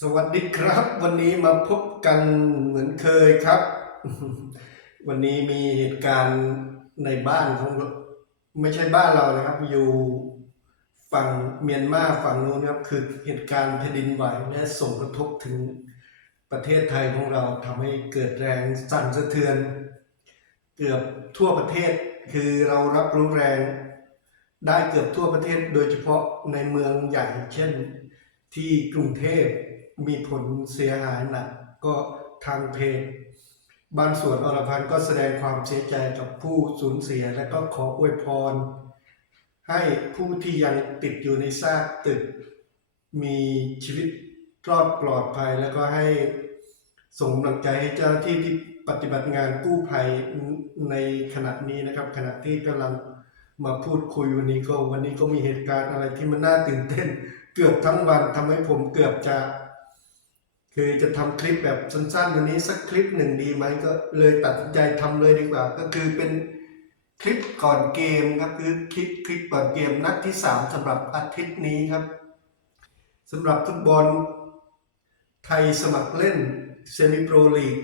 สวัสดีครับ วันนี้มาพบกันเหมือนเคยครับ วันนี้มีเหตุการณ์ในบ้านของไม่ใช่บ้านเรานะครับ อยู่ฝั่งเมียนมาฝั่งนู้นครับ คือเหตุการณ์แผ่นดินไหวและส่งกระทบถึงประเทศไทยของเราทำให้เกิดแรงสั่นสะเทือน เกือบทั่วประเทศคือเรารับรู้แรงได้เกือบทั่วประเทศโดยเฉพาะในเมืองใหญ่เช่นที่กรุงเทพ มีผลเสียหายหนักก็ทางเพจบานสวนอรพันธ์ก็แสดงความเสียใจกับผู้สูญเสีย และก็ขออวยพร ให้ผู้ที่ยังติดอยู่ในซากตึก มีชีวิตรอดปลอดภัย แล้วก็ให้ส่งกำลังใจให้เจ้าหน้าที่ที่ปฏิบัติงานกู้ภัยในขณะนี้นะครับ ขณะที่กำลังมาพูดคุยวันนี้ก็วันนี้ก็มีเหตุการณ์อะไรที่มันน่าตื่นเต้น เกือบทั้งวันทำให้ผมเกือบจะ คือจะทำคลิปแบบสั้นๆวันนี้สักคลิปหนึ่งดีไหมก็เลยตัดสินใจทำเลยดีกว่า ก็คือเป็นคลิปก่อนเกมครับคือคลิปคลิปก่อนเกมนัดที่สามสำหรับอาทิตย์นี้ครับสำหรับฟุตบอลไทยสมัครเล่นเซมิโปรลีก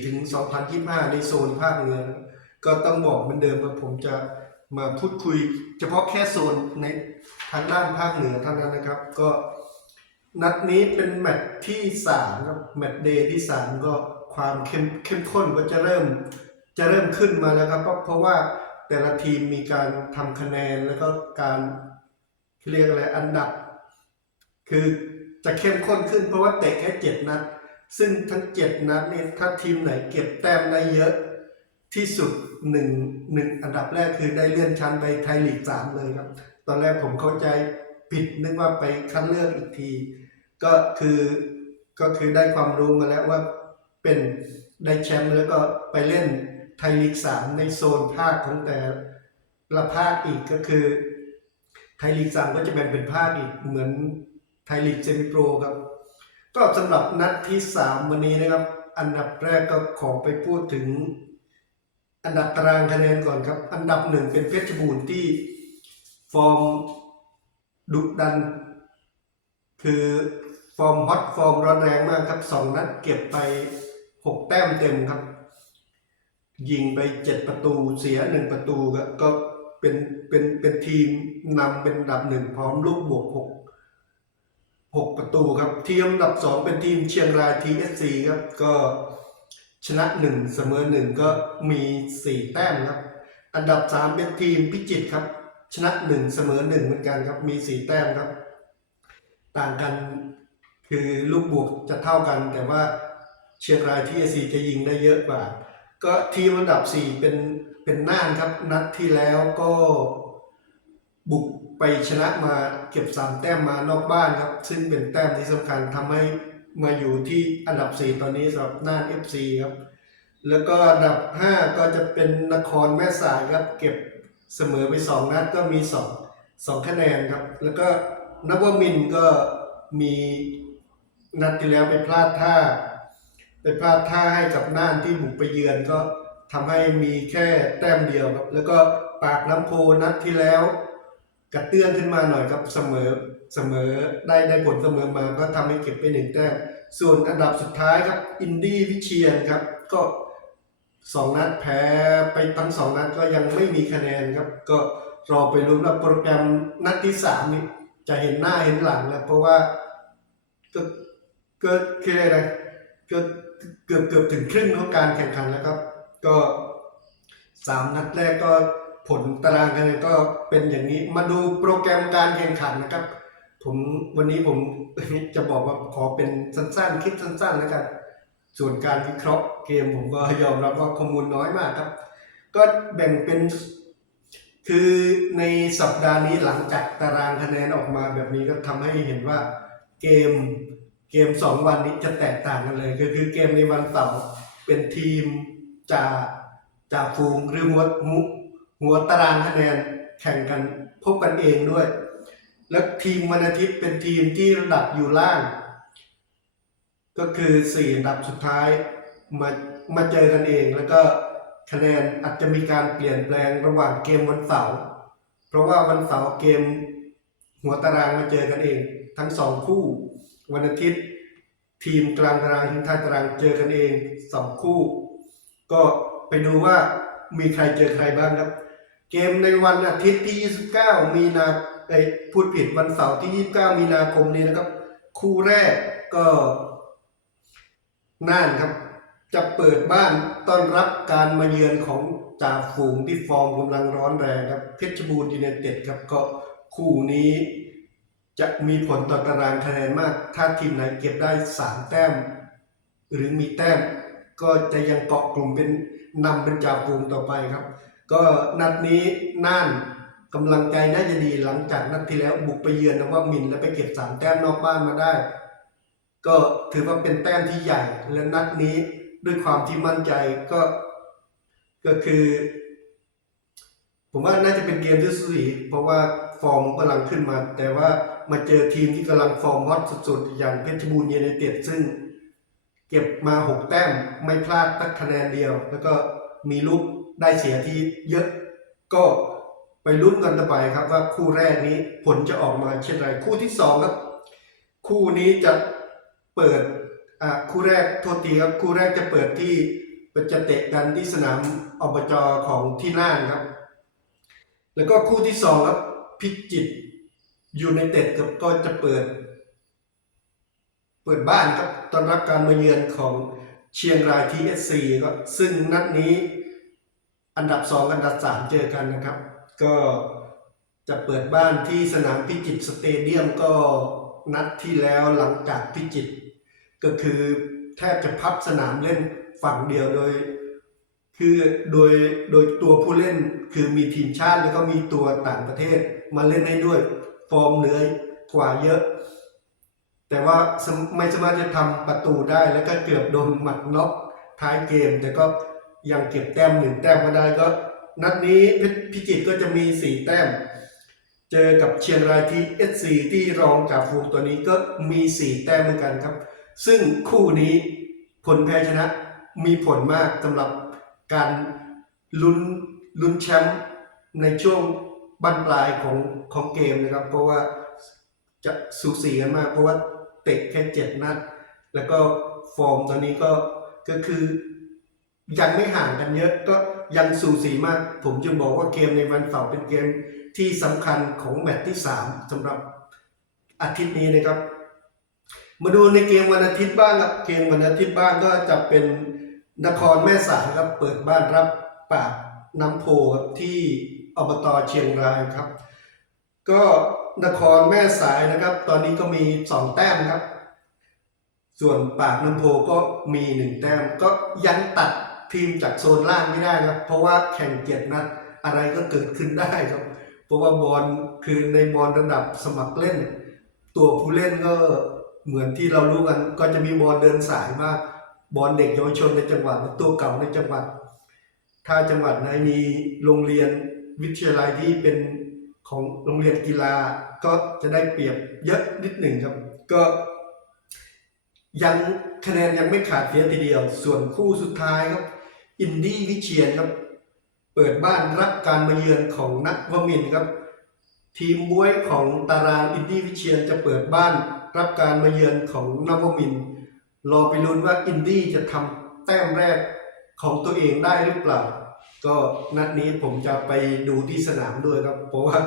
2024 ถึง 2025 ในโซนภาคเหนือก็ต้องบอกเหมือนเดิมว่าผมจะมาพูดคุย เฉพาะแค่โซนในทางด้านภาคเหนือเท่านั้นนะครับ ก็ นัดนี้เป็นแมตช์ที่สามครับแมตช์เดย์ที่สามก็ความเข้มเข้มข้นก็จะเริ่มจะเริ่มขึ้นมาแล้วครับเพราะเพราะว่าแต่ละทีมมีการทำคะแนนแล้วก็การเรียกอะไรอันดับ คือจะเข้มข้นขึ้นเพราะว่าเตะแค่เจ็ดนัด ซึ่งทั้งเจ็ดนัดนี่ถ้าทีมไหนเก็บแต้มได้เยอะที่สุดหนึ่งหนึ่งอันดับแรกคือได้เลื่อนชั้นไปไทยลีกสามเลยครับ ตอนแรกผมเข้าใจผิดนึกว่าไปคัดเลือกอีกที ก็คือก็คือได้ความรู้มาแล้วว่าเป็นได้แชมป์แล้วก็ไปเล่นไทยลีกสามในโซนภาคของแต่ละภาคอีกก็คือ ไทยลีกสามก็จะแบ่งเป็นภาคอีกเหมือนไทยลีกเซมิโปรครับ ก็สำหรับนัดที่สามวันนี้นะครับ อันดับแรกก็ขอไปพูดถึง อันดับตารางคะแนนก่อนครับ อันดับหนึ่งเป็นเพชรบูรณ์ที่ฟอร์มดุดัน คือ ฟอร์มฮอตฟอร์มร้อนแรงมากครับสองนัดเก็บไปหกแต้มเต็มครับ ยิงไปเจ็ดประตูเสียหนึ่งประตูก็ก็เป็นเป็นเป็นทีมนำเป็นอันดับหนึ่งพร้อมลูกบวกหกหกประตูครับ ทีมอันดับสองเป็นทีมเชียงรายทีเอสซีครับก็ชนะหนึ่งเสมอหนึ่งก็มีสี่แต้มครับ อันดับสามเป็นทีมพิจิตรครับ ชนะหนึ่งเสมอหนึ่งเหมือนกันครับมีสี่แต้มครับ ต่างกัน คือลูกบวกจะเท่ากัน แต่ว่าเชียงรายที่เอซีจะยิงได้เยอะกว่า ก็ทีมอันดับสี่เป็นเป็นน่านครับนัดที่แล้วก็บุกไปชนะมาเก็บสามแต้มมานอกบ้านครับ ซึ่งเป็นแต้มที่สำคัญทำให้มาอยู่ที่อันดับสี่ตอนนี้สำหรับน่านเอฟซีครับ แล้วก็อันดับห้าก็จะเป็นนครแม่สายครับ เก็บเสมอไปสองนัดก็มีสองสองคะแนนครับ แล้วก็นวมินก็มี นัดที่แล้วไปพลาดท่า ไปพลาดท่าให้กับน่านที่บุกไปเยือนก็ทำให้มีแค่แต้มเดียวครับ แล้วก็ปากน้ำโพนัดที่แล้วกระเตื้องขึ้นมาหน่อยครับเสมอเสมอได้ได้ผลเสมอมาก็ทำให้เก็บไปหนึ่งแต้มส่วนอันดับสุดท้ายครับ อินดี้วิเชียนครับ ก็สองนัดแพ้ไปทั้งสองนัดก็ยังไม่มีคะแนนครับ ก็รอไปลุ้นว่าโปรแกรมนัดที่สามนี่จะเห็นหน้าเห็นหลังแล้วเพราะว่าก็ ก็คืออะไรนก็เกือบเกือบถึงครึ่งของการแข่งขันแล้วครับ ก็สามนัดแรกก็ผลตารางคะแนนก็เป็นอย่างนี้มาดูโปรแกรมการแข่งขันนะครับ ผมวันนี้ผมจะบอกว่าขอเป็นสั้นๆ คลิปสั้นๆแล้วกันส่วนการวิเคราะห์เกมผมก็ยอมรับว่าข้อมูลน้อยมากครับ ก็แบ่งเป็น คือในสัปดาห์นี้หลังจากตารางคะแนนออกมาแบบนี้ก็ทำให้เห็นว่าเกม เกมสองวันนี้จะแตกต่างกันเลยก็คือเกมในวันเสาร์เป็นทีมจ่าจ่าฟูงหรือหัวหัวหัวตารางคะแนนแข่งกันพบกันเองด้วย แล้วทีมวันอาทิตย์เป็นทีมที่ระดับอยู่ล่าง ก็คือสี่อันดับสุดท้ายมามาเจอกันเองแล้วก็คะแนนอาจจะมีการเปลี่ยนแปลงระหว่างเกมวันเสาร์เพราะว่าวันเสาร์เกมหัวตารางมาเจอกันเอง ทั้งสองคู่ วันอาทิตย์ ทีมกลางตารางทีมท้ายตารางเจอกันเองสองคู่ ก็ไปดูว่ามีใครเจอใครบ้างครับ เกมในวันอาทิตย์ที่ 29 มีนาไอพูดผิดวันเสาร์ที่ 29 มีนาคมนี้นะครับ คู่แรกก็น่านครับ จะเปิดบ้านต้อนรับการมาเยือนของจ่าฝูงที่ฟอร์มกำลังร้อนแรงครับ เพชรบูรณ์ยูไนเต็ดครับก็คู่นี้ จะมีผลต่อตารางคะแนนมาก ถ้าทีมไหนเก็บได้3แต้ม หรือมีแต้ม ก็จะยังเกาะกลุ่มเป็นนำเป็นจ่าฝูงต่อไปครับ ก็นัดนี้น่านกำลังใจน่าจะดีหลังจากนัดที่แล้วบุกไปเยือนนว่ามินแล้วไปเก็บสามแต้มนอกบ้านมาได้ ก็ถือว่าเป็นแต้มที่ใหญ่ และนัดนี้ด้วยความที่มั่นใจก็ก็คือ ผมว่าน่าจะเป็นเกมที่สูสีเพราะว่า ฟอร์มกำลังขึ้นมา แต่ว่ามาเจอทีมที่กำลังฟอร์มฮอตสุดๆ อย่างเพชรบูรณ์ยูไนเต็ดซึ่ง เก็บมาหกแต้มไม่พลาดสักคะแนนเดียว แล้วก็มีลูกได้เสียที่เยอะ ก็ไปลุ้นกันต่อไปครับว่าคู่แรกนี้ผลจะออกมาเช่นไรคู่ที่สองครับ คู่นี้จะเปิดอ่าคู่แรกโทษทีครับคู่แรกจะเปิดที่จะเตะกันที่สนามอบจของที่น่านครับ แล้วก็คู่ที่สองครับ พิจิตรยูไนเต็ดครับก็จะเปิด เปิดบ้านครับต้อนรับการมาเยือนของเชียงรายทีเอสซีครับซึ่งนัดนี้อันดับสองอันดับสามเจอกันนะครับ ก็จะเปิดบ้านที่สนามพิจิตสเตเดียมก็นัดที่แล้วหลังจากพิจิต ก็คือแทบจะพับสนามเล่นฝั่งเดียวโดย คือโดยโดยตัวผู้เล่นคือมีทีมชาติแล้วก็มีตัวต่างประเทศมาเล่นให้ด้วย ฟอร์มเหนือกว่าเยอะ แต่ว่าไม่สามารถจะทำประตูได้แล้วก็เกือบโดนหมัดน็อกท้ายเกม แต่ก็ยังเก็บแต้มหนึ่งแต้มมาได้ก็ นัดนี้เพชรพิจิตรก็จะมีสี่แต้ม เจอกับเชียงรายที่เอสซีที่รองจากฟูงตัวนี้ก็มีสี่แต้มเหมือนกันครับ ซึ่งคู่นี้ผลแพ้ชนะมีผลมากสำหรับ การลุ้นลุ้นแชมป์ในช่วงบั้นปลายของของเกมนะครับ เพราะว่าจะสูสีกันมาก เพราะว่าเตะแค่เจ็ดนัด แล้วก็ฟอร์มตอนนี้ก็ก็คือยังไม่ห่างกันเยอะก็ยังสูสีมาก ผมจึงบอกว่าเกมในวันเสาร์เป็นเกมที่สำคัญของแมตช์ที่สามสำหรับอาทิตย์นี้นะครับ มาดูในเกมวันอาทิตย์บ้างครับเกมวันอาทิตย์บ้างก็จะเป็น นครแม่สายครับเปิดบ้านรับปากน้ำโพครับที่อบตเชียงรายครับ ก็นครแม่สายนะครับ ตอนนี้ก็มีสองแต้มครับ ส่วนปากน้ำโพก็มีหนึ่งแต้ม ก็ยังตัดทีมจากโซนล่างไม่ได้ครับ เพราะว่าแข่งเจ็ดนัดอะไรก็เกิดขึ้นได้ครับ เพราะว่าบอลคือในบอลระดับสมัครเล่น ตัวผู้เล่นก็เหมือนที่เรารู้กัน ก็จะมีบอลเดินสายมาก บอลเด็กเยาวชนในจังหวัดและตัวเก่าในจังหวัด ถ้าจังหวัดไหนมีโรงเรียนวิทยาลัยที่เป็นของโรงเรียนกีฬาก็จะได้เปรียบเยอะนิดหนึ่งครับ ก็ยังคะแนนยังไม่ขาดเสียทีเดียว ส่วนคู่สุดท้ายครับ อินดี้วิเชียนครับ เปิดบ้านรับการมาเยือนของนักวมินครับ ทีมบวยของตารางอินดี้วิเชียนจะเปิดบ้านรับการมาเยือนของนวมินท รอไปลุ้นว่าอินดี้จะทำแต้มแรกของตัวเองได้หรือเปล่า ก็นัดนี้ผมจะไปดูที่สนามด้วยครับ เพราะว่า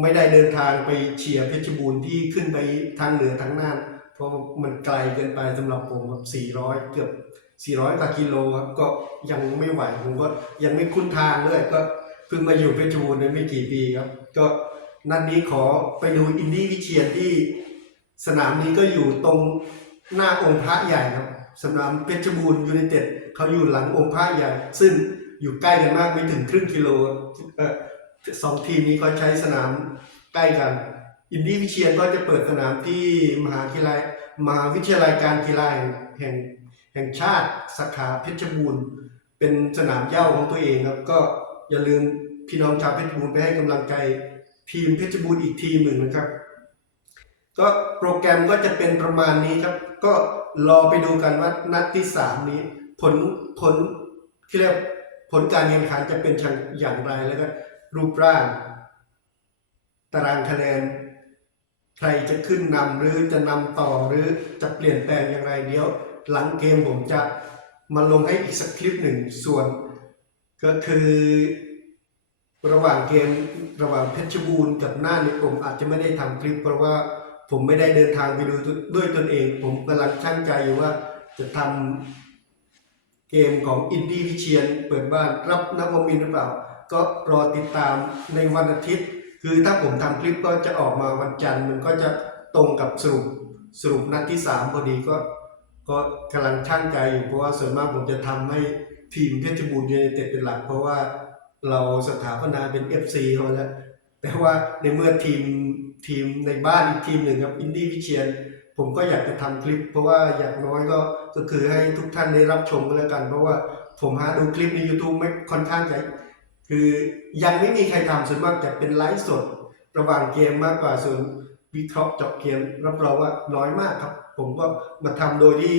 ไม่ได้เดินทางไปเชียร์เพชรบูรณ์ที่ขึ้นไปทางเหนือทางน่าน เพราะมันไกลเกินไปสำหรับผมครับ400 เกือบ 400กว่ากิโลครับก็ยังไม่ไหวผมก็ยังไม่คุ้นทางเลยก็เพิ่งมาอยู่เพชรบูรณ์ได้ไม่กี่ปีครับ ก็นัดนี้ขอไปดูอินดี้วิเชียนที่สนามนี้ก็อยู่ตรง หน้าองค์พระใหญ่ครับสนามเพชรบูรณ์ยูไนเต็ดเขาอยู่หลังองค์พระใหญ่ ซึ่งอยู่ใกล้กันมากไม่ถึงครึ่งกิโลสองทีมนี้เขาใช้สนามใกล้กัน อินดี้วิเชียนก็จะเปิดสนามที่มหาวิทยาลัยมหาวิทยาลัยการกีฬาแห่งแห่งชาติสาขาเพชรบูรณ์ เป็นสนามเย้าของตัวเองครับก็อย่าลืมพี่น้องชาวเพชรบูรณ์ไปให้กำลังใจทีมเพชรบูรณ์อีกทีมหนึ่งนะครับ ก็โปรแกรมก็จะเป็นประมาณนี้ครับ ก็รอไปดูกันว่านัดที่สามนี้ ผลผลที่เรียกผลการแข่งขันจะเป็นอย่างไรแล้วก็รูปร่าง ตารางคะแนน ใครจะขึ้นนำหรือจะนำต่อหรือจะเปลี่ยนแปลงอย่างไรเดี๋ยว หลังเกมผมจะมาลงให้อีกสักคลิปหนึ่งส่วน ก็คือระหว่างเกมระหว่างเพชรบูรณ์กับหน่านเนี่ยผมอาจจะไม่ได้ทำคลิปเพราะว่า ผมไม่ได้เดินทางไปดูด้วยตนเอง ผมกำลังช่างใจอยู่ว่าจะทำเกมของอินดี้วิเชียนเปิดบ้านรับนวมินทร์หรือเปล่า ก็รอติดตามในวันอาทิตย์ คือถ้าผมทำคลิปก็จะออกมาวันจันทร์มันก็จะตรงกับสรุปสรุปนัดที่สามพอดีก็ ก็กำลังช่างใจอยู่เพราะว่าส่วนมากผมจะทำให้ทีมเพชรบูรณ์ยูไนเต็ดเป็นหลัก เพราะว่าเราสถาปนาเป็น FC เขาแล้ว แต่ว่าในเมื่อทีมทีมในบ้านอีกทีมหนึ่งครับอินดี้วิเชียน ผมก็อยากจะทำคลิป เพราะว่าอย่างน้อยก็ก็คือให้ทุกท่านได้รับชมกันแล้วกัน เพราะว่าผมหาดูคลิปใน YouTube ไม่ค่อนข้างจะคือยังไม่มีใครทำส่วนมากจะเป็นไลฟ์สดระหว่างเกมมากกว่าส่วนวิเคราะห์เจาะเกมรับรองว่าน้อยมากครับ ผมก็มาทำโดยที่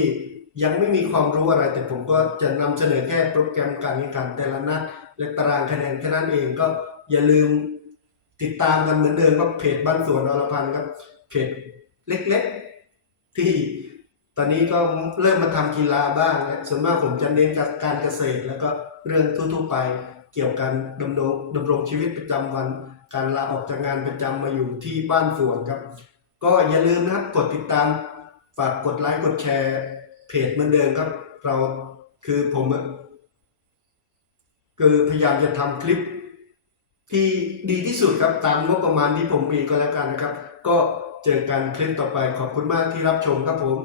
ยังไม่มีความรู้อะไร แต่ผมก็จะนำเสนอแค่โปรแกรมการแข่งขันแต่ละนัดและตารางคะแนนแค่นั้นเองก็อย่าลืม ติดตามกันเหมือนเดิมครับเพจบ้านสวนอรพันธ์ครับ เพจเล็กๆ ที่ตอนนี้ก็เริ่มมาทำกีฬาบ้างแล้วส่วนมากผมจะเน้นกับการเกษตร แล้วก็เรื่องทั่วๆไปเกี่ยวกับดำรงดำรงชีวิตประจำวัน การลาออกจากงานประจำมาอยู่ที่บ้านสวนครับ ก็อย่าลืมนะครับกดติดตามฝากกดไลค์กดแชร์เพจเหมือนเดิมครับ เราคือผมคือพยายามจะทำคลิป ที่ดีที่สุดครับตามงบประมาณที่ผมมีก็แล้วกันนะครับ ก็เจอกันคลิปต่อไปขอบคุณมากที่รับชมครับผม